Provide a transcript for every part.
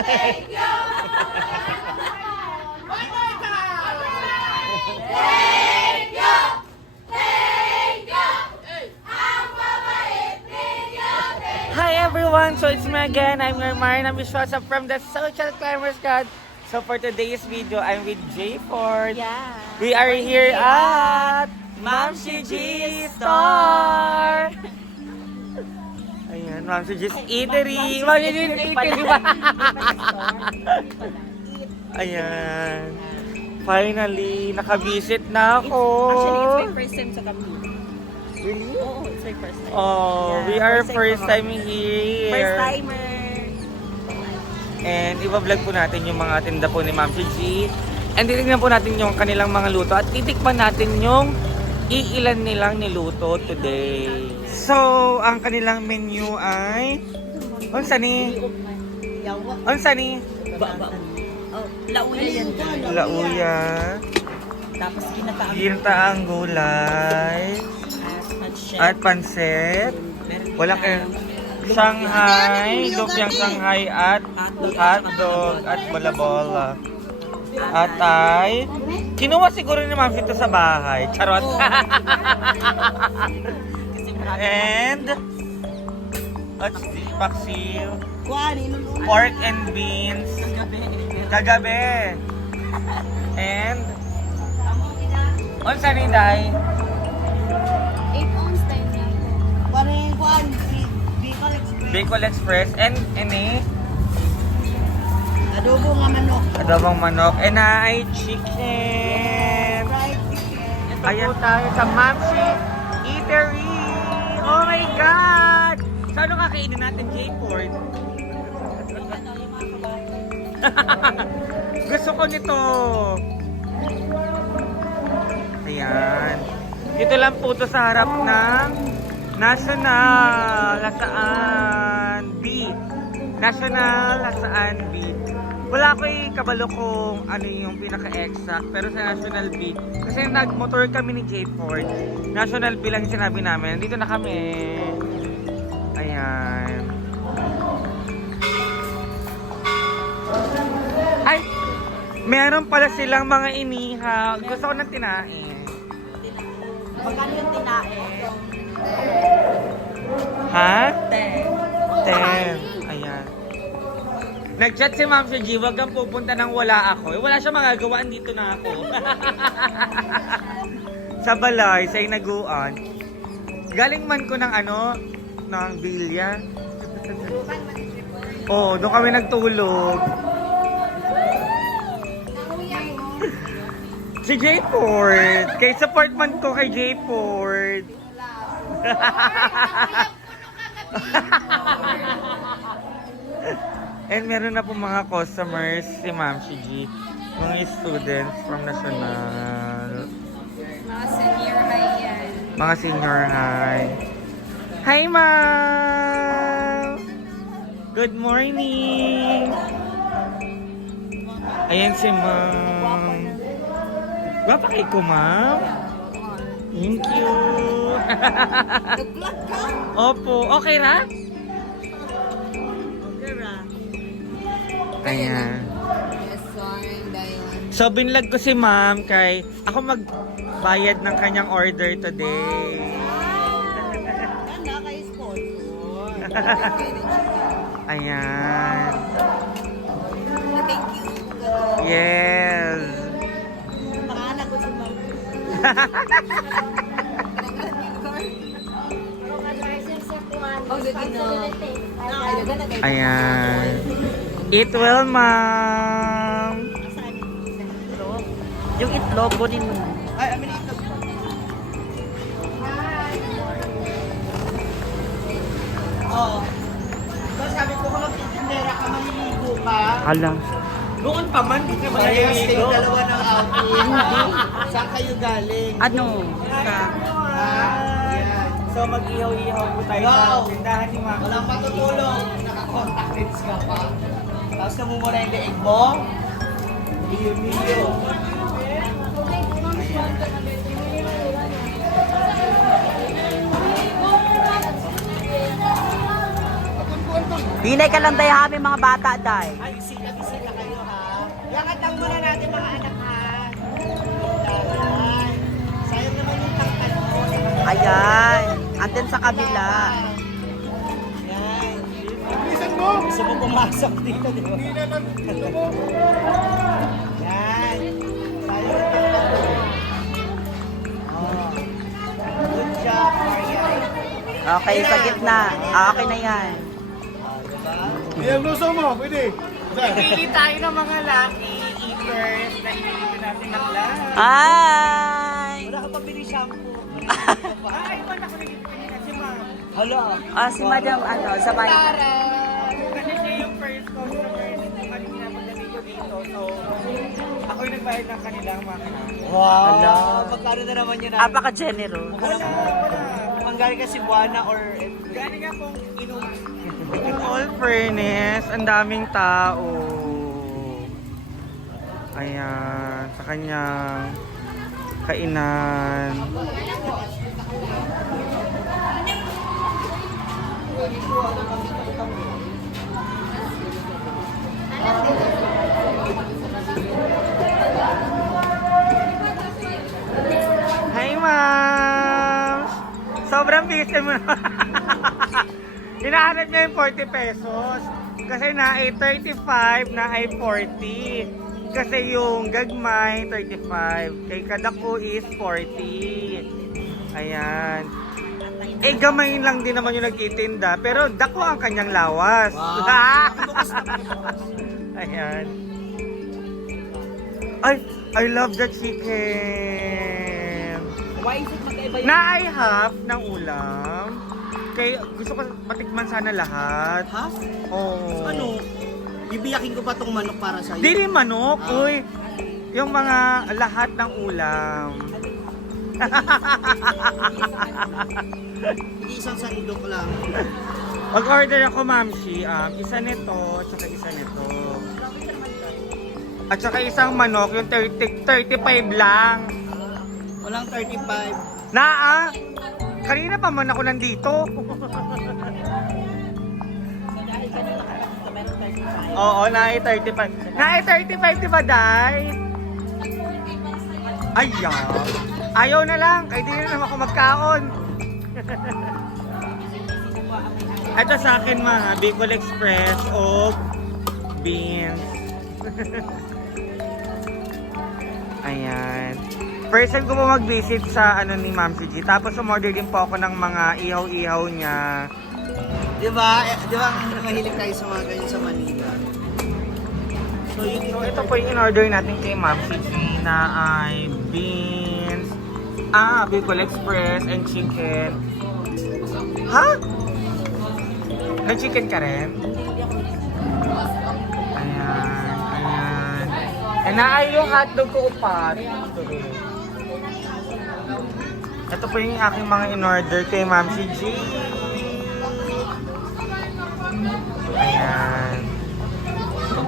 Thank you! One more time! Thank you! Thank you! Ang babait ninyo! Hi everyone! So it's me again. I'm your Marina Biswasa from the Social Climbers Squad. So for today's video, I'm with Jay Ford. Yeah. We are here at Mamsi G Store. Ayan, Mamsi G's Eatery. Mamsi G's Eatery ba? Ayan. Finally, nakabisit na ako. Actually, it's my first time sa kami. Really? Oo, it's my first time. Oh, Yeah, we are first first time time here. First timer. And iba-vlog po natin yung mga tinda po ni Ma'am G. And titignan po natin yung kanilang mga luto. At titikman natin yung iilan nilang niluto today. So, ang kanilang menu ay... Unsa ni? Unsa ni? Oh, lauya yan. Lauya. Tapos kinataang. Gintaang gulay. At pansit. Wala kayo. Shanghai, lumpiang Shanghai at hotdog at bola-bola. At ay, kinuha siguro ni Ma'am ito sa bahay. Charot. And, at paksiw, pork and beans, kagabi. And, unsa ni day? 8 ounce time na ako. Bicol Express and ini Adobo nga manok. adobong manok and ay chicken. Fried chicken. Ayan tayo sa Mamsi Eatery. Oh my God! So ano kakainin natin, Jay Ford? Gusto ko nito. Ayan. Dito lang po to sa harap ng National Lasaan B. National Lasaan B. Wala ko kabalo kung ano yung pinaka-exact, pero sa National B. Kasi nag-motor kami ni Jay Ford. National B lang yung sinabi namin. Dito na kami. Ayan. Ay! Meron pala silang mga inihaw. Gusto ko ng tinain. Magkano yung tinae? Ha? 10. 10. Ayan. Nag-chat si Ma'am G, wag kang pupunta nang wala ako. Eh, wala siya magagawa, dito na ako. Sa balay, sa inaguan. Galing man ko ng ano, ng bilya. Oo, doon kami nagtulog. Si Jay Ford. Kay support man ko kay Jay Ford. And meron na po mga customers si Ma'am G, mga students from National. Mga senior high yan. Mga senior high. Hi Ma'am! Good morning! Ayan si Ma'am. Gwapa kayo ko, Ma'am? Thank you! Nag-vlog ka? Opo, okay ra? Okay ra. Ayan. Yes, sorry, Diane. So, binlag ko si Ma'am kay ako magbayad ng kanyang order today. Ganda kay sponsor. Ayan. Thank you. Yes. Pangalan ko si Ma'am. Oh, good enough. Ayan. Eat well, Ma'am. Saan yung itlog? Yung itlog, kunin mo. Ay, amin itlog. Oo. So, sabi ko kung magtitindera ka, maliligo ka. Hala. Noon pa man, di ka ba Parehas kayo naliligo? dalawa ng outing. Saan kayo galing? Ano? Sa Yan. So, mag-ihaw-ihaw po tayo Wow. sa tindahan ni Ma'am. Walang matutulong. Naka-contact lens ka pa. Tapos namumura yung leeg mo. Mio, mio. Hinay ka lang tayo kami mga bata, day. Ay, bisita kayo ha. Yakat lang muna natin mga anak ha. Ayan. Sayang naman yung tangkad mo. Ayan. Andun sa kabila. Yan. Gusto mo pumasok dito, di ba? Yan. Sayang yung tangkad mo. Oh. Good job, Maria. Okay, sa gitna. Ah, okay na yan. Yung luso mo, pwede. Pili tayo ng mga lucky eaters na inilito natin ng lahat. Ay! Wala ka pabili shampoo. Ay, iba na ko nagpili na si ma'am. Hala. Ah, si Madam, sa bahay. Kasi siya yung first customer nito kanina pagdating ko dito. So, ako yung nagbayad ng kanilang makina. Wow! Magkano na naman yun? Apaka-generous. Wala. Ang galing ka Cebuana or... Galing akong inuman. In all fairness, ang daming tao. Ayan, sa kanyang kainan. Hi, ma'am! Sobrang busy mo na. Hinahanap niya yung 40 pesos. Kasi na ay 35, na ay 40. Kasi yung gagmay, 35. Kay kadako is 40. Ayan. Eh, gamay lang din naman yung nagtitinda. Pero dako ang kanyang lawas. Ayan. Ay, I love the chicken. Why is it magkaiba yun? Na I have ng ulam. Kaya gusto ko matikman sana lahat. Ha? Oo. Ano? Bibiyakin ko pa tong manok para sa'yo. Dili manok, uy. Yung mga lahat ng ulam. Hindi isang sandok lang. Mag-order ako, Mamshi. Isa nito, tsaka isa nito. At saka isang manok, yung 35 lang. Walang 35. Kanina pa man ako nandito. Oo, naay 35. Naay 35, diba, Day? Ayaw na lang. Kaya di na naman ako magkaon. Ito sa akin, mga Bicol Express o beans. Ayan. First time ko po mag-visit sa ni Ma'am CG. Tapos umorder din po ako ng mga ihaw-ihaw niya. Diba? Diba mahilig tayo sa mga ganyan sa Manila? So, So ito po yung in-order natin kay Ma'am CG na ay beans, Bicol Express and chicken. Ha? May chicken ka rin? Ayan, ayan. Eh, naay yung hotdog ko upat. Ito po yung aking mga in-order kay Ma'am CG. Ayan.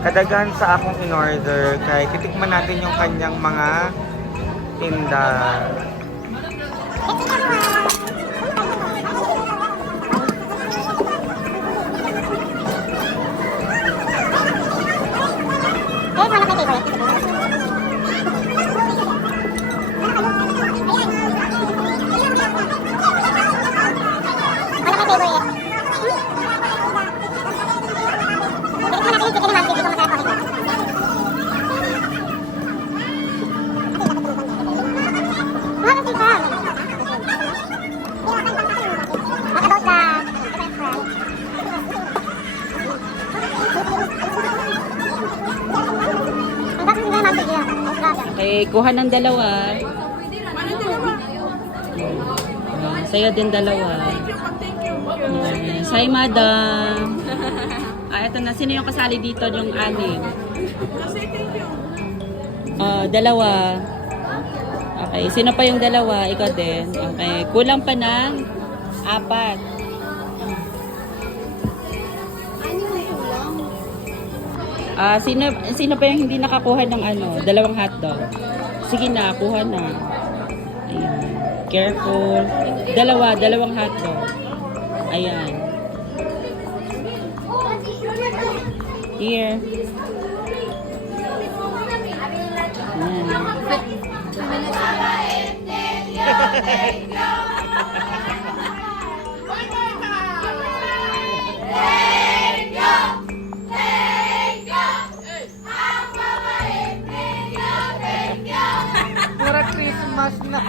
Kadaghan sa akong in-order kaya titikman natin yung kanyang mga tinda. Okay, kuha ng dalawa. Sa'yo din dalawa. Say, madam. Ito na. Sino yung kasali dito? Yung anim. Dalawa. Okay. Sino pa yung dalawa? Ikaw din. Okay. Kulang pa ng 4. Sino pa yung hindi nakakuha ng dalawang hotdog? Sige na, kuha na. Ayan. Careful. Dalawang hotdog. Ayan. Here. Pura Christmas na.